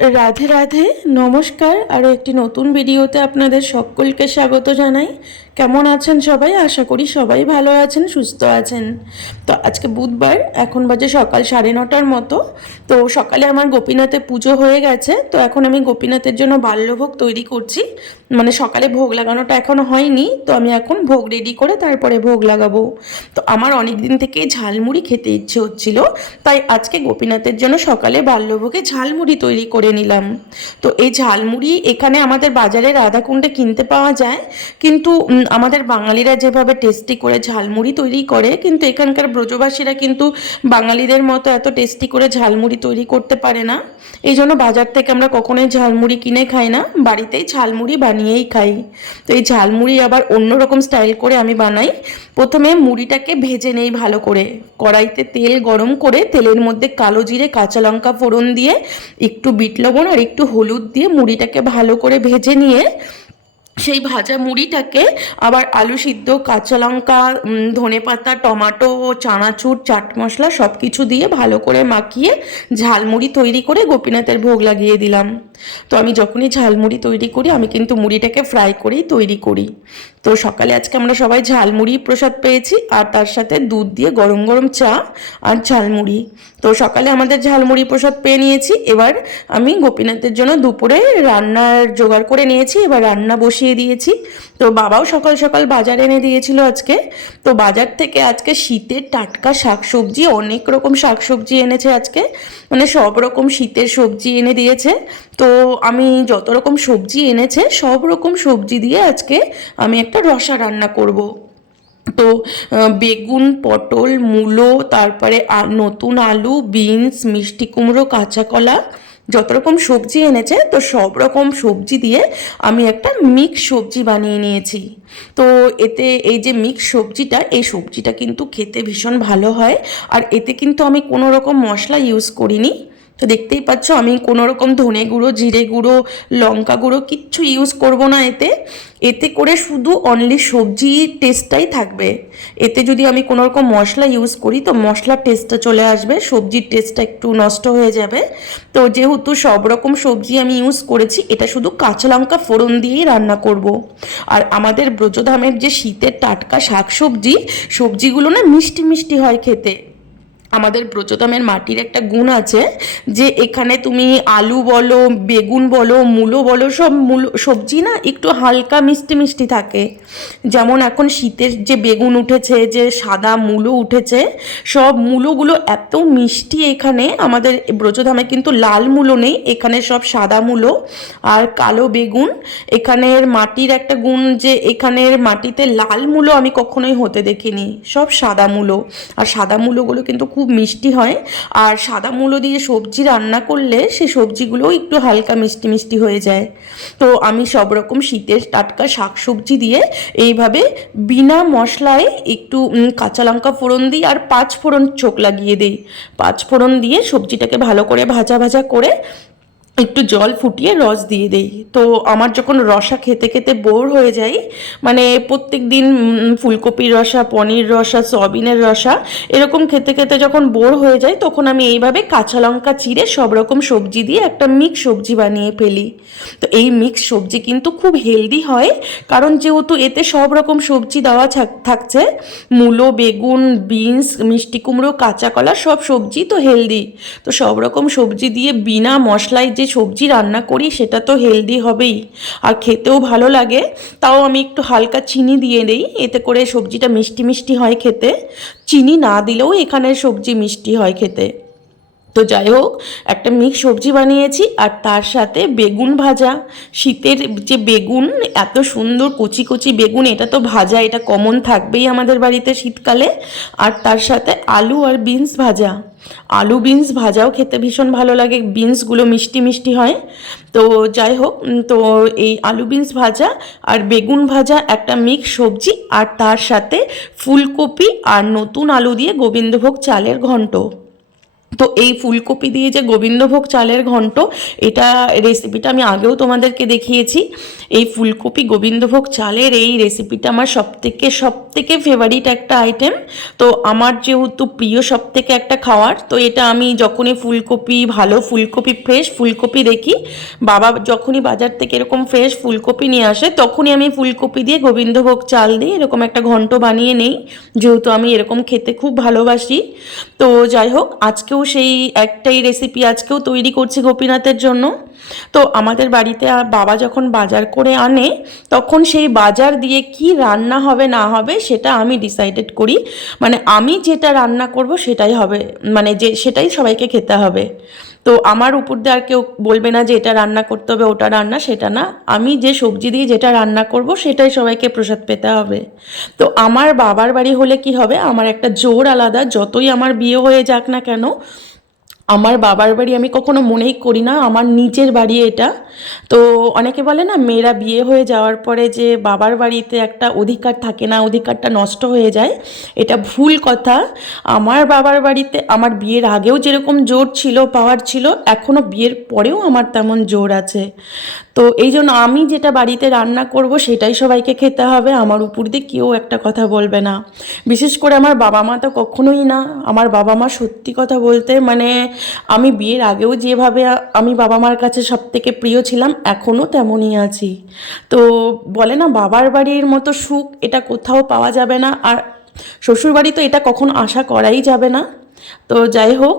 রাধে রাধে, নমস্কার। আরও একটি নতুন ভিডিওতে আপনাদের সকলকে স্বাগত জানাই। কেমন আছেন সবাই? আশা করি সবাই ভালো আছেন, সুস্থ আছেন। তো আজকে বুধবার, এখন বাজে সকাল সাড়ে নটার মতো। তো সকালে আমার গোপীনাথের পুজো হয়ে গেছে। তো এখন আমি গোপীনাথের জন্য বাল্যভোগ তৈরি করছি। মানে সকালে ভোগ লাগানোটা এখনও হয়নি। তো আমি এখন ভোগ রেডি করে তারপরে ভোগ লাগাবো। তো আমার অনেক দিন থেকেই ঝালমুড়ি খেতে ইচ্ছে হচ্ছিল। তাই আজকে গোপীনাথের জন্য সকালে বাল্যভোগে ঝালমুড়ি তৈরি করে নিলাম। তো এই ঝালমুড়ি এখানে আমাদের বাজারে রাধাকুণ্ডে কিনতে পাওয়া যায়। কিন্তু আমাদের বাঙালিরা যেভাবে টেস্টি করে ঝালমুড়ি তৈরি করে, কিন্তু এখানকার ব্রজবাসীরা কিন্তু বাঙালিদের মতো এত টেস্টি করে ঝালমুড়ি তৈরি করতে পারে না। এই জন্য বাজার থেকে আমরা কখনোই ঝালমুড়ি কিনে খাই না, বাড়িতেই ঝালমুড়ি বানিয়েই খাই। তো এই ঝালমুড়ি আবার অন্যরকম স্টাইল করে আমি বানাই। প্রথমে মুড়িটাকে ভেজে নেই ভালো করে। কড়াইতে তেল গরম করে তেলের মধ্যে কালো জিরে, কাঁচা লঙ্কা ফোড়ন দিয়ে একটু বিট লবণ আর একটু হলুদ দিয়ে মুড়িটাকে ভালো করে ভেজে নিয়ে সেই ভাজা মুড়িটাকে আবার আলু সিদ্ধ, কাঁচা লঙ্কা ধনে পাতা, টমাটো, চানাচুর, চাট মশলা সব কিছু দিয়ে ভালো করে মাখিয়ে ঝালমুড়ি তৈরি করে গোপীনাথের ভোগ লাগিয়ে দিলাম। তো আমি যখনই ঝালমুড়ি তৈরি করি, আমি কিন্তু মুড়িটাকে ফ্রাই করেই তৈরি করি। তো সকালে আজকে আমরা সবাই ঝালমুড়ি প্রসাদ পেয়েছি, আর তার সাথে দুধ দিয়ে গরম গরম চা আর ঝালমুড়ি। তো সকালে আমাদের ঝালমুড়ি প্রসাদ পেয়ে নিয়েছি। এবার আমি গোপীনাথের জন্য দুপুরে রান্নার জোগাড় করে নিয়েছি, এবার রান্না বসিয়ে দিয়েছি। তো বাবাও সকাল সকাল বাজার এনে দিয়েছিল আজকে। তো বাজার থেকে আজকে শীতের টাটকা শাকসবজি, অনেক রকম শাকসবজি এনেছে আজকে। মানে সব রকম শীতের সবজি এনে দিয়েছে। তো আমি যত রকম সবজি এনেছে, সব রকম সবজি দিয়ে আজকে আমি একটা রসা রান্না করব। তো বেগুন, পটল, মূলো, তারপরে নতুন আলু, বিনস, মিষ্টি কুমড়ো, কাঁচা কলা, যত রকম সবজি এনেছে, তো সব রকম সবজি দিয়ে আমি একটা মিক্স সবজি বানিয়ে নিয়েছি। তো এতে এই যে মিক্স সবজিটা, এই সবজিটা কিন্তু খেতে ভীষণ ভালো হয়। আর এতে কিন্তু আমি কোনো রকম মশলা ইউজ করিনি। তো দেখতেই পাচ্ছ, আমি কোনো রকম ধনে গুঁড়ো, জিরে গুঁড়ো, লঙ্কা গুঁড়ো কিচ্ছু ইউজ করব না এতে। এতে করে শুধু অনলি সবজি টেস্টটাই থাকবে। এতে যদি আমি কোনো রকম মশলা ইউজ করি, তো মশলার টেস্টটা চলে আসবে, সবজির টেস্টটা একটু নষ্ট হয়ে যাবে। তো যেহেতু সব রকম সবজি আমি ইউজ করেছি, এটা শুধু কাঁচা লঙ্কা ফোড়ন দিয়েই রান্না করব। আর আমাদের ব্রজধামের যে শীতের টাটকা শাকসবজি, সবজিগুলো না মিষ্টি মিষ্টি হয় খেতে। আমাদের ব্রজতমের মাটির একটা গুণ আছে যে এখানে তুমি আলু বলো, বেগুন বলো, মূলো বলো, সব মূলো, সবজি না একটু হালকা মিষ্টি মিষ্টি থাকে। যেমন এখন শীতের যে বেগুন উঠেছে, যে সাদা মূলো উঠেছে, সব মূলোগুলো এত মিষ্টি এখানে। আমাদের ব্রজধামে কিন্তু লাল মূলো নেই, এখানে সব সাদা মূলো আর কালো বেগুন। এখানের মাটির একটা গুণ যে এখানের মাটিতে লাল মূলো আমি কখনোই হতে দেখিনি, সব সাদা মূলো। আর সাদা মূলোগুলো কিন্তু খুব মিষ্টি হয়। আর সাদা মূলো দিয়ে সবজি রান্না করলে সে সবজিগুলোও একটু হালকা মিষ্টি মিষ্টি হয়ে যায়। তো আমি সব রকম শীতের টাটকা শাক সবজি দিয়ে এইভাবে বিনা মশলায় একটু কাঁচা লঙ্কা ফোড়ন দিই আর পাঁচ ফোড়ন চোখ লাগিয়ে দিই। পাঁচ ফোড়ন দিয়ে সবজিটাকে ভালো করে ভাজা ভাজা করে একটু জল ফুটিয়ে রস দিয়ে দেই। তো আমার যখন রসা খেতে খেতে বোর হয়ে যাই মানে প্রত্যেক দিন ফুলকপির রসা, পনির রসা, সয়াবিনের রসা, এরকম খেতে খেতে যখন বোর হয়ে যায় তখন আমি এইভাবে কাঁচা লঙ্কা চিড়ে সব রকম সবজি দিয়ে একটা মিক্স সবজি বানিয়ে ফেলি। তো এই মিক্স সবজি কিন্তু খুব হেলদি হয়, কারণ যেহেতু এতে সব রকম সবজি দেওয়া থাক- থাকছে, মূলো, বেগুন, বিনস, মিষ্টি কুমড়ো, কাঁচা কলা সব সবজি তো হেলদি। তো সব রকম সবজি দিয়ে বিনা মশলায় যে সবজি রান্না করি, সেটা তো হেলদি হবেই। আর খেতেও ভালো লাগে, তাও আমি একটু হালকা চিনি দিয়ে দিই, এতে করে সবজিটা মিষ্টি মিষ্টি হয় খেতে। চিনি না দিলেও এখানের সবজি মিষ্টি হয় খেতে। তো যাই হোক, একটা মিক্স সবজি বানিয়েছি আর তার সাথে বেগুন ভাজা। শীতের যে বেগুন, এত সুন্দর কচি কচি বেগুন, এটা তো ভাজা, এটা কমন থাকবেই আমাদের বাড়িতে শীতকালে। আর তার সাথে আলু আর বিনস ভাজা। আলু বিনস ভাজাও খেতে ভীষণ ভালো লাগে বিনসগুলো মিষ্টি মিষ্টি হয়। তো যাই হোক তো এই আলু বিনস ভাজা আর বেগুন ভাজা একটা মিক্স সবজি আর তার সাথে ফুলকপি আর নতুন আলু দিয়ে গোবিন্দভোগ চালের ঘন্ট। তো এই ফুলকপি দিয়ে যে গোবিন্দভোগ চালের ঘন্ট, এটা রেসিপিটা আমি আগেও তোমাদেরকে দেখিয়েছি। এই ফুলকপি গোবিন্দভোগ চালের এই রেসিপিটা আমার সবথেকে সবথেকে ফেভারিট একটা আইটেম তো আমার যেহেতু প্রিয় সবথেকে একটা খাওয়ার, তো এটা আমি যখনই ফুলকপি, ভালো ফুলকপি ফ্রেশ ফুলকপি দেখি, বাবা যখনই বাজার থেকে এরকম ফ্রেশ ফুলকপি নিয়ে আসে, তখনই আমি ফুলকপি দিয়ে গোবিন্দভোগ চাল দিয়ে এরকম একটা ঘন্ট বানিয়ে নেই। যেহেতু আমি এরকম খেতে খুব ভালোবাসি। তো যাই হোক, আজকেও সেই একটাই রেসিপি আজকেও তৈরি করছে গোপীনাথের জন্য। তো আমাদের বাড়িতে বাবা যখন বাজার করে আনে, তখন সেই বাজার দিয়ে কি রান্না হবে, না হবে, সেটা আমি ডিসাইডেড করি। মানে আমি যেটা রান্না করব, সেটাই হবে মানে যে, সেটাই সবাইকে খেতে হবে। তো আমার উপর দিয়ে আর কেউ বলবে না যে এটা রান্না করতে হবে, ওটা রান্না, সেটা না। আমি যে সবজি দিয়ে যেটা রান্না করব, সেটাই সবাইকে প্রসাদ পেতে হবে। তো আমার বাবার বাড়ি হলে কি হবে? আমার একটা জোর আলাদা, যতই আমার বিয়ে হয়ে যাক না কেন আমার বাবার বাড়ি আমি কখনো মনেই করি না, আমার নিজের বাড়ি এটা। তো অনেকে বলে না, মেয়েরা বিয়ে হয়ে যাওয়ার পরে যে বাবার বাড়িতে একটা অধিকার থাকে না, অধিকারটা নষ্ট হয়ে যায়, এটা ভুল কথা। আমার বাবার বাড়িতে আমার বিয়ের আগেও যেরকম জোর ছিল, পাওয়ার ছিল এখনও বিয়ের পরেও আমার তেমন জোর আছে। তো এই জন্য আমি যেটা বাড়িতে রান্না করব সেটাই সবাইকে খেতে হবে। আমার উপর দিয়ে কেউ একটা কথা বলবে না। বিশেষ করে আমার বাবা মা তো কখনোই না। আমার বাবা মা সত্যি কথা বলতে মানে আমি বিয়ের আগেও যেভাবে আমি বাবা মার কাছে সব থেকে প্রিয় ছিলাম এখনও তেমনই আছি। তো বলে না, বাবার বাড়ির মতো সুখ এটা কোথাও পাওয়া যাবে না। আর শ্বশুরবাড়ি তো এটা কখন আশা করাই যাবে না। তো যাই হোক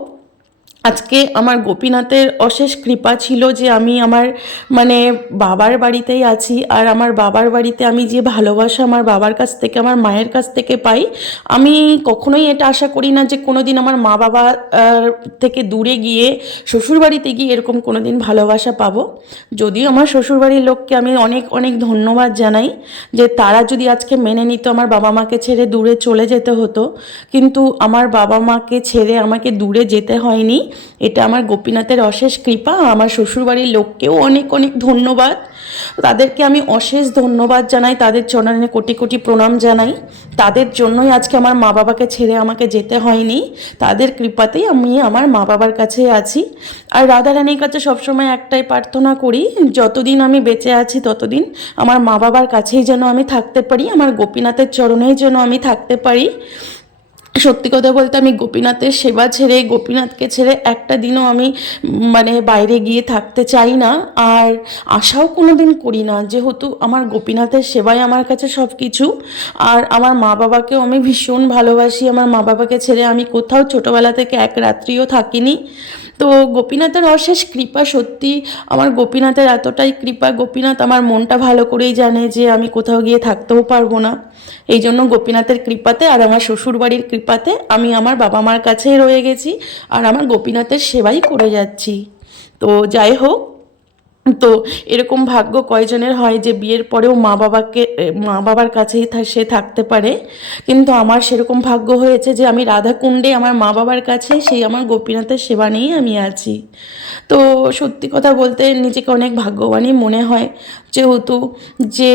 আজকে আমার গোপীনাথের অশেষ কৃপা ছিল যে আমি আমার মানে বাবার বাড়িতেই আছি আর আমার বাবার বাড়িতে আমি যে ভালোবাসা আমার বাবার কাছ থেকে, আমার মায়ের কাছ থেকে পাই, আমি কখনোই এটা আশা করি না যে কোনো দিন আমার মা বাবা থেকে দূরে গিয়ে শ্বশুরবাড়িতে গিয়ে এরকম কোনো দিন ভালোবাসা পাবো। যদিও আমার শ্বশুরবাড়ির লোককে আমি অনেক অনেক ধন্যবাদ জানাই যে তারা যদি আজকে মেনে নিত আমার বাবা মাকে ছেড়ে দূরে চলে যেতে হতো। কিন্তু আমার বাবা মাকে ছেড়ে আমাকে দূরে যেতে হয়নি। এটা আমার গোপীনাথের অশেষ কৃপা, আমার শ্বশুরবাড়ির লোককেও অনেক অনেক ধন্যবাদ। তাদেরকে আমি অশেষ ধন্যবাদ জানাই, তাদের চরণে কোটি কোটি প্রণাম জানাই। তাদের জন্যই আজকে আমার মা বাবাকে ছেড়ে আমাকে যেতে হয়নি। তাদের কৃপাতেই আমি আমার মা বাবার কাছে আছি। আর রাধারানীর কাছে সবসময় একটাই প্রার্থনা করি, যতদিন আমি বেঁচে আছি, ততদিন আমার মা বাবার কাছেই যেন আমি থাকতে পারি, আমার গোপীনাথের চরণেই যেন আমি থাকতে পারি। সত্যি কথা বলতে আমি গোপীনাথের সেবা ছেড়ে, গোপীনাথকে ছেড়ে একটা দিনও আমি মানে বাইরে গিয়ে থাকতে চাই না। আর আশাও কোনো দিন করি না, যেহেতু আমার গোপীনাথের সেবাই আমার কাছে সব কিছু আর আমার মা বাবাকেও আমি ভীষণ ভালোবাসি। আমার মা বাবাকে ছেড়ে আমি কোথাও ছোটোবেলা থেকে এক রাত্রিও থাকিনি। তো গোপীনাথের অশেষ কৃপা সত্যি। আমার গোপীনাথের এতটাই কৃপা, গোপীনাথ আমার মনটা ভালো করেই জানে যে আমি কোথাও গিয়ে থাকতেও পারব না। এই জন্য গোপীনাথের কৃপাতে আর আমার শ্বশুরবাড়ির কৃপাতে আমি আমার বাবা মার কাছেই রয়ে গেছি আর আমার গোপীনাথের সেবাই করে যাচ্ছি। তো যাই হোক তো এরকম ভাগ্য কয়জনের হয় যে বিয়ের পরেও মা বাবাকে মা বাবার কাছেই সে থাকতে পারে? কিন্তু আমার সেরকম ভাগ্য হয়েছে যে আমি রাধাকুণ্ডে আমার মা বাবার কাছে সেই আমার গোপীনাথের সেবা নিয়েই আমি আছি। তো সত্যি কথা বলতে নিজেকে অনেক ভাগ্যবানই মনে হয়। যেহেতু যে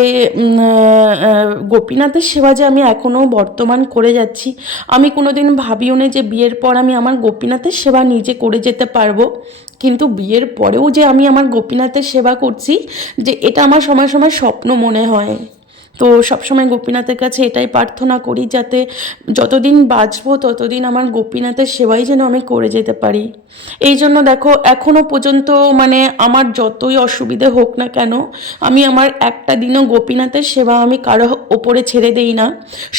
গোপীনাথের সেবা যে আমি এখনও বর্তমান করে যাচ্ছি, আমি কোনোদিন ভাবিও না যে বিয়ের পর আমি আমার গোপীনাথের সেবা নিজে করে যেতে পারব। কিন্তু বিয়ের পরেও যে আমি আমার গোপীনাথের সেবা করছি, যে এটা আমার সময় সময় স্বপ্ন মনে হয়। তো সবসময় গোপীনাথের কাছে এটাই প্রার্থনা করি যাতে যতদিন বাঁচবো, ততদিন আমার গোপীনাথের সেবাই যেন আমি করে যেতে পারি। এই জন্য দেখো এখনও পর্যন্ত মানে আমার যতই অসুবিধে হোক না কেন, আমি আমার একটা দিনও গোপীনাথের সেবা আমি কারও ওপরে ছেড়ে দেই না।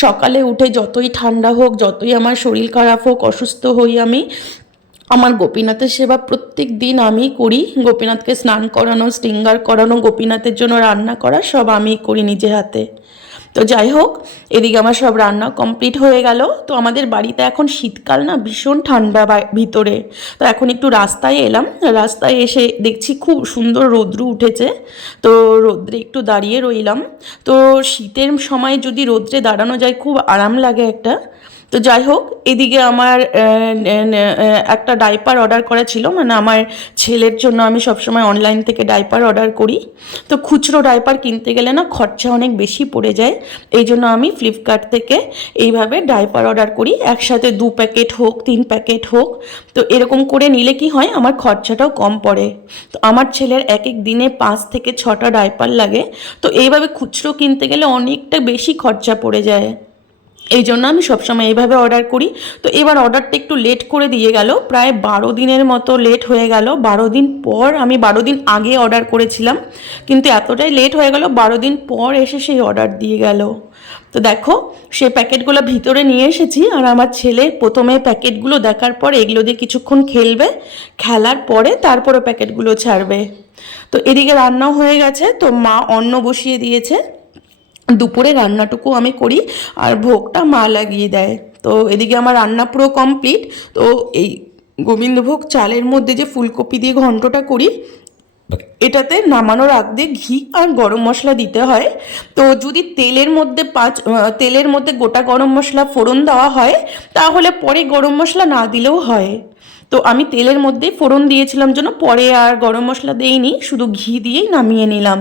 সকালে উঠে যতই ঠান্ডা হোক, যতই আমার শরীর খারাপ হোক, অসুস্থ হই আমি আমার গোপীনাথের সেবা প্রত্যেক দিন আমি করি। গোপীনাথকে স্নান করানো স্টিঙ্গার করানো, গোপীনাথের জন্য রান্না করা, সব আমি করি নিজে হাতে। তো যাই হোক, এদিকে আমার সব রান্না কমপ্লিট হয়ে গেল। তো আমাদের বাড়িতে এখন শীতকাল না, ভীষণ ঠান্ডা ভিতরে। তো এখন একটু রাস্তায় এলাম। রাস্তায় এসে দেখছি খুব সুন্দর রৌদ্র উঠেছে। তো রৌদ্রে একটু দাঁড়িয়ে রইলাম। তো শীতের সময় যদি রৌদ্রে দাঁড়ানো যায়, খুব আরাম লাগে একটা। তো যাই হোক, এদিকে আমার একটা ডাইপার অর্ডার করা ছিল। মানে আমার ছেলের জন্য আমি সবসময় অনলাইন থেকে ডাইপার অর্ডার করি। তো খুচরো ডাইপার কিনতে গেলে না খরচা অনেক বেশি পড়ে যায়। এই জন্য আমি ফ্লিপকার্ট থেকে এইভাবে ডাইপার অর্ডার করি। একসাথে দু প্যাকেট হোক, তিন প্যাকেট হোক। তো এরকম করে নিলে কি হয়? আমার খরচাটাও কম পড়ে। তো আমার ছেলের এক এক দিনে পাঁচ থেকে ছটা ডাইপার লাগে। তো এইভাবে খুচরো কিনতে গেলে অনেকটা বেশি খরচা পড়ে যায়। এই জন্য আমি সবসময় এইভাবে অর্ডার করি। তো এবার অর্ডারটা একটু লেট করে দিয়ে গেল। প্রায় বারো দিনের মতো লেট হয়ে গেল। বারো দিন পর আমি বারো দিন আগে অর্ডার করেছিলাম। কিন্তু এতটাই লেট হয়ে গেল, বারো দিন পর এসে সেই অর্ডার দিয়ে গেল। তো দেখো সে প্যাকেটগুলো ভিতরে নিয়ে এসেছি আর আমার ছেলে প্রথমে প্যাকেটগুলো দেখার পর এগুলো দিয়ে কিছুক্ষণ খেলবে, খেলার পরে তারপরে প্যাকেটগুলো ছাড়বে। তো এদিকে রান্নাও হয়ে গেছে, তো মা অন্ন বসিয়ে দিয়েছে। দুপুরে রান্নাটুকু আমি করি আর ভোগটা মা লাগিয়ে দেয়। তো এদিকে আমার রান্না পুরো কমপ্লিট তো এই গোবিন্দভোগ চালের মধ্যে যে ফুলকপি দিয়ে ঘন্টটা করি এটাতে নামানোর আগ দিয়ে ঘি আর গরম মশলা দিতে হয়। তো যদি তেলের মধ্যে পাঁচ তেলের মধ্যে গোটা গরম মশলা ফোড়ন দেওয়া হয় তাহলে পরে গরম মশলা না দিলেও হয়। তো আমি তেলের মধ্যে ফোড়ন দিয়েছিলাম যেন পরে আর গরম মশলা দেইনি, শুধু ঘি দিয়েই নামিয়ে নিলাম।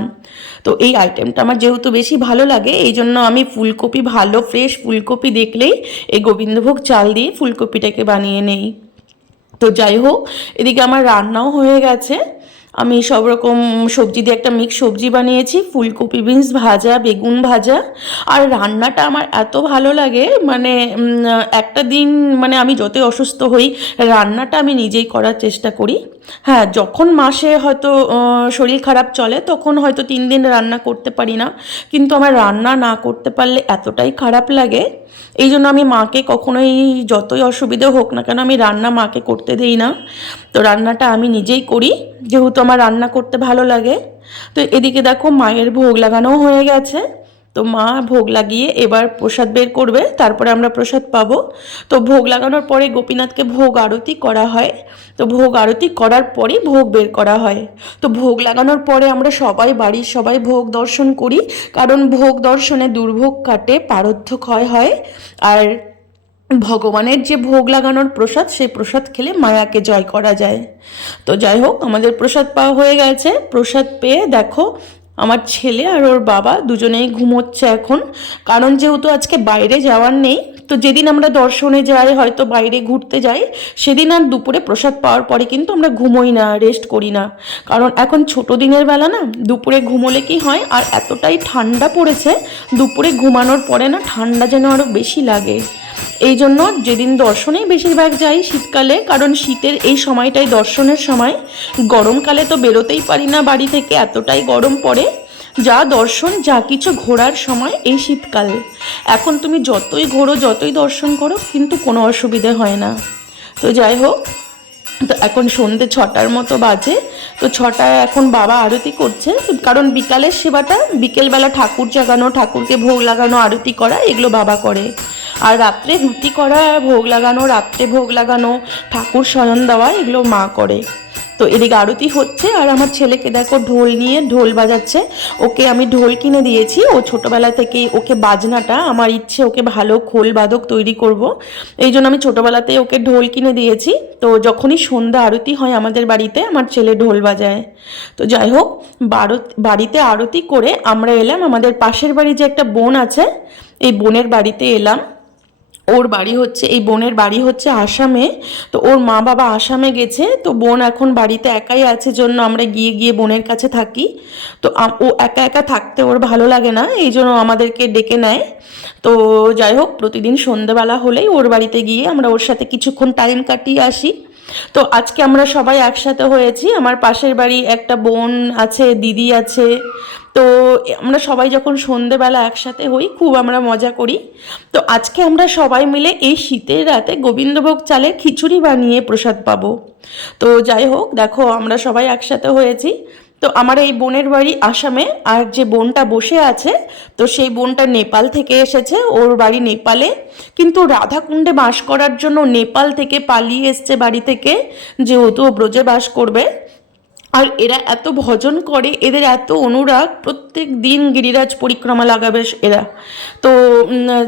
তো এই আইটেমটা আমার যেহেতু বেশি ভালো লাগে, এই জন্য আমি ফুলকপি ভালো ফ্রেশ ফুলকপি দেখলেই এই গোবিন্দভোগ চাল দিয়ে ফুলকপিটাকে বানিয়ে নেই। তো যাই হোক, এদিকে আমার রান্নাও হয়ে গেছে। আমি সব রকম সবজি দিয়ে একটা মিক্স সবজি বানিয়েছি, ফুলকপি বিনস ভাজা, বেগুন ভাজা। আর রান্নাটা আমার এত ভালো লাগে মানে একটা দিন মানে আমি যতই অসুস্থ হই, রান্নাটা আমি নিজেই করার চেষ্টা করি। হ্যাঁ যখন মাসে হয়তো শরীর খারাপ চলে, তখন হয়তো তিন দিন রান্না করতে পারি না। কিন্তু আমার রান্না না করতে পারলে এতটাই খারাপ লাগে। এই জন্য আমি মাকে কখনোই যতই অসুবিধে হোক না কেন, আমি রান্না মাকে করতে দিই না। তো রান্নাটা আমি নিজেই করি। যেহেতু আমার রান্না করতে ভালো লাগে, তো এদিকে দেখো মায়ের ভোগ লাগানো হয়ে গেছে। তো মা ভোগ লাগিয়ে এবার প্রসাদ বের করবে, তারপরে আমরা প্রসাদ পাবো। তো ভোগ লাগানোর পরে গোপীনাথকে ভোগ আরতি করা হয়। তো ভোগ আরতি করার পরেই ভোগ বের করা হয়। তো ভোগ লাগানোর পরে আমরা সবাই বাড়ির সবাই ভোগ দর্শন করি, কারণ ভোগ দর্শনে দুর্ভোগ কাটে পারদ্ধ ক্ষয় হয়। আর ভগবানের যে ভোগ লাগানোর প্রসাদ, সেই প্রসাদ খেলে মায়াকে জয় করা যায়। তো যাই হোক, আমাদের প্রসাদ পাওয়া হয়ে গেছে। প্রসাদ পেয়ে দেখো, আমার ছেলে আর ওর বাবা দুজনেই ঘুমোচ্ছে এখন। কারণ যেহেতু আজকে বাইরে যাওয়ার নেই, তো যেদিন আমরা দর্শনে যাই, হয়তো বাইরে ঘুরতে যাই, সেদিন আর দুপুরে প্রসাদ পাওয়ার পরে কিন্তু আমরা ঘুমোই না রেস্ট করি না। কারণ এখন ছোট দিনের বেলা না, দুপুরে ঘুমোলে কি হয়, আর এতটাই ঠান্ডা পড়েছে, দুপুরে ঘুমানোর পরে না ঠান্ডা যেন আরও বেশি লাগে। এই জন্য যেদিন দর্শনেই বেশিরভাগ যাই শীতকালে, কারণ শীতের এই সময়টাই দর্শনের সময়। গরমকালে তো বেরোতেই পারি না বাড়ি থেকে, এতটাই গরম পড়ে। যা দর্শন, যা কিছু ঘোরার সময় এই শীতকাল। এখন তুমি যতই ঘোরো, যতই দর্শন করো, কিন্তু কোনো অসুবিধে হয় না। তো যাই হোক, তো এখন সন্ধে ছটার মতো বাজে। তো ছটায় এখন বাবা আরতি করছে, কারণ বিকালের সেবাটা, বিকেলবেলা ঠাকুর জাগানো, ঠাকুরকে ভোগ লাগানো, আরতি করা, এগুলো বাবা করে। আর রাত্রে রুটি করা, ভোগ লাগানো, রাত্রে ভোগ লাগানো, ঠাকুর শয়ন দেওয়া, এগুলো মা করে। তো এদিকে আরতি হচ্ছে আর আমার ছেলেকে দেখো ঢোল নিয়ে ঢোল বাজাচ্ছে। ওকে আমি ঢোল কিনে দিয়েছি। ও ছোটোবেলা থেকেই ওকে বাজনাটা, আমার ইচ্ছে ওকে ভালো খোল বাদক তৈরি করব। এই জন্য আমি ছোটোবেলাতেই ওকে ঢোল কিনে দিয়েছি। তো যখনই সন্ধ্যা আরতি হয় আমাদের বাড়িতে, আমার ছেলে ঢোল বাজায়। তো যাই হোক বাড়িতে আরতি করে আমরা এলাম। আমাদের পাশের বাড়ি যে একটা বোন আছে, এই বোনের বাড়িতে এলাম। ওর বাড়ি হচ্ছে, এই বোনের বাড়ি হচ্ছে আসামে। তো ওর মা বাবা আসামে গেছে, তো বোন এখন বাড়িতে একাই আছে জন্য আমরা গিয়ে গিয়ে বোনের কাছে থাকি। তো ও একা একা থাকতে ওর ভালো লাগে না, এই জন্য আমাদেরকে ডেকে নেয়। তো যাই হোক, প্রতিদিন সন্ধ্যেবেলা হলেই ওর বাড়িতে গিয়ে আমরা ওর সাথে কিছুক্ষণ টাইম কাটিয়ে আসি। তো আজকে আমরা সবাই একসাথে হয়েছি, আমার পাশের বাড়ি একটা বোন আছে, দিদি আছে। তো আমরা সবাই যখন সন্ধেবেলা একসাথে হই, খুব আমরা মজা করি। তো আজকে আমরা সবাই মিলে এই শীতের রাতে গোবিন্দভোগ চালে খিচুড়ি বানিয়ে প্রসাদ পাবো। তো যাই হোক, দেখো আমরা সবাই একসাথে হয়েছি। তো আমার এই বোনের বাড়ি আসামে, আর যে বোনটা বসে আছে, তো সেই বোনটা নেপাল থেকে এসেছে, ওর বাড়ি নেপালে। কিন্তু রাধাকুণ্ডে বাস করার জন্য নেপাল থেকে পালিয়ে এসছে বাড়ি থেকে, যেহেতু ও ব্রজে বাস করবে। আর এরা এত ভজন করে, এদের এত অনুরাগ, প্রত্যেক দিন গিরিরাজ পরিক্রমা লাগাবে এরা। তো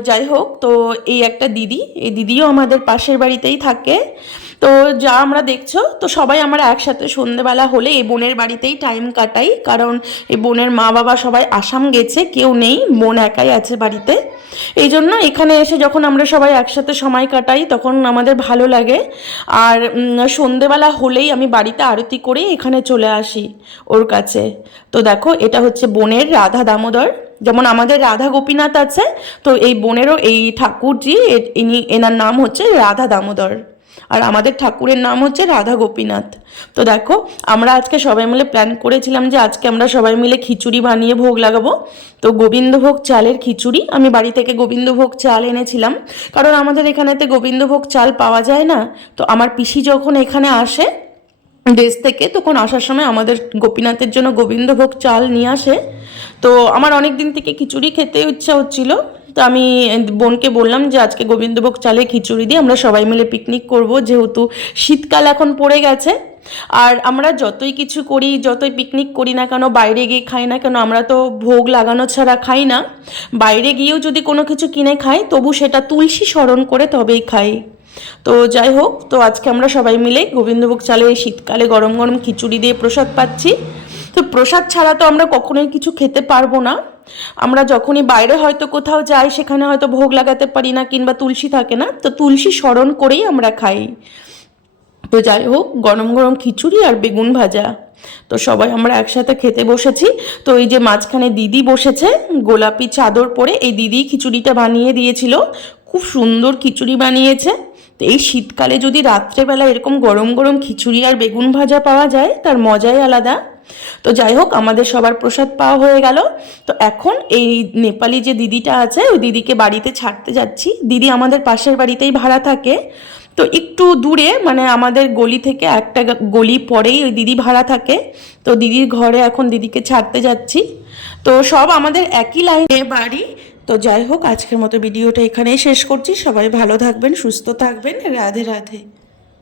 যাই হোক, তো এই একটা দিদি, এই দিদিও আমাদের পাশের বাড়িতেই থাকে। তো যা আমরা দেখছ, তো সবাই আমরা একসাথে সন্ধেবেলা হলে এই বোনের বাড়িতেই টাইম কাটাই। কারণ এই বোনের মা বাবা সবাই আসাম গেছে, কেউ নেই, বোন একাই আছে বাড়িতে। এই জন্য এখানে এসে যখন আমরা সবাই একসাথে সময় কাটাই, তখন আমাদের ভালো লাগে। আর সন্ধেবেলা হলেই আমি বাড়িতে আরতি করে এখানে চলে আসি ওর কাছে। তো দেখো, এটা হচ্ছে বোনের রাধা দামোদর। যেমন আমাদের রাধা গোপীনাথ আছে, তো এই বোনেরও এই ঠাকুরজি ইনি, এনার নাম হচ্ছে রাধা দামোদর। আর আমাদের ঠাকুরের নাম হচ্ছে রাধা গোপীনাথ। তো দেখো, আমরা আজকে সবাই মিলে প্ল্যান করেছিলাম যে আজকে আমরা সবাই মিলে খিচুড়ি বানিয়ে ভোগ লাগাবো। তো গোবিন্দভোগ চালের খিচুড়ি, আমি বাড়ি থেকে গোবিন্দভোগ চাল এনেছিলাম। কারণ আমাদের এখানেতে গোবিন্দভোগ চাল পাওয়া যায় না। তো আমার পিসি যখন এখানে আসে, দেশ থেকে, তখন আসার সময় আমাদের গোপীনাথের জন্য গোবিন্দভোগ চাল নিয়ে আসে। তো আমার অনেক দিন থেকে খিচুড়ি খেতে ইচ্ছা হচ্ছিল। তো আমি বোনকে বললাম যে আজকে গোবিন্দভোগ চালে খিচুড়ি দিয়ে আমরা সবাই মিলে পিকনিক করব, যেহেতু শীতকাল এখন পড়ে গেছে। আর আমরা যতই কিছু করি, যতই পিকনিক করি না কেন, বাইরে গিয়ে খাই না কেন, আমরা তো ভোগ লাগানো ছাড়া খাই না। বাইরে গিয়েও যদি কোনো কিছু কিনে খাই, তবু সেটা তুলসী স্মরণ করে তবেই খাই। তো যাই হোক, তো আজকে আমরা সবাই মিলে গোবিন্দভোগ চালে শীতকালে গরম গরম খিচুড়ি দিয়ে প্রসাদ পাচ্ছি। তো প্রসাদ ছাড়া তো আমরা কখনোই কিছু খেতে পারব না। আমরা যখনই বাইরে হয়তো কোথাও যাই, সেখানে হয়তো ভোগ লাগাতে পারি না কিংবা তুলসী থাকে না, তো তুলসী স্মরণ করেই আমরা খাই। তো যাই হোক, গরম গরম খিচুড়ি আর বেগুন ভাজা। তো সবাই আমরা একসাথে খেতে বসেছি। তো এই যে মাঝখানে দিদি বসেছে, গোলাপি চাদর পরে এই দিদি খিচুড়িটা বানিয়ে দিয়েছিল। খুব সুন্দর খিচুড়ি বানিয়েছে। তো এই শীতকালে যদি রাত্রেবেলা এরকম গরম গরম খিচুড়ি আর বেগুন ভাজা পাওয়া যায়, তার মজাই আলাদা। তো যাই হোক, আমাদের সবার প্রসাদ পাওয়া হয়ে গেল। তো এখন এই নেপালি যে দিদিটা আছে, ওই দিদিকে বাড়িতে ছাড়তে যাচ্ছি। দিদি আমাদের পাশের বাড়িতেই ভাড়া থাকে। তো একটু দূরে মানে আমাদের গলি থেকে একটা গলি পরেই ওই দিদি ভাড়া থাকে। তো দিদির ঘরে এখন দিদিকে ছাড়তে যাচ্ছি। তো সব আমাদের একই লাইনে বাড়ি। তো যাই হোক, আজকের মতো ভিডিওটা এখানেই শেষ করছি। সবাই ভালো থাকবেন, সুস্থ থাকবেন। রাধে রাধে।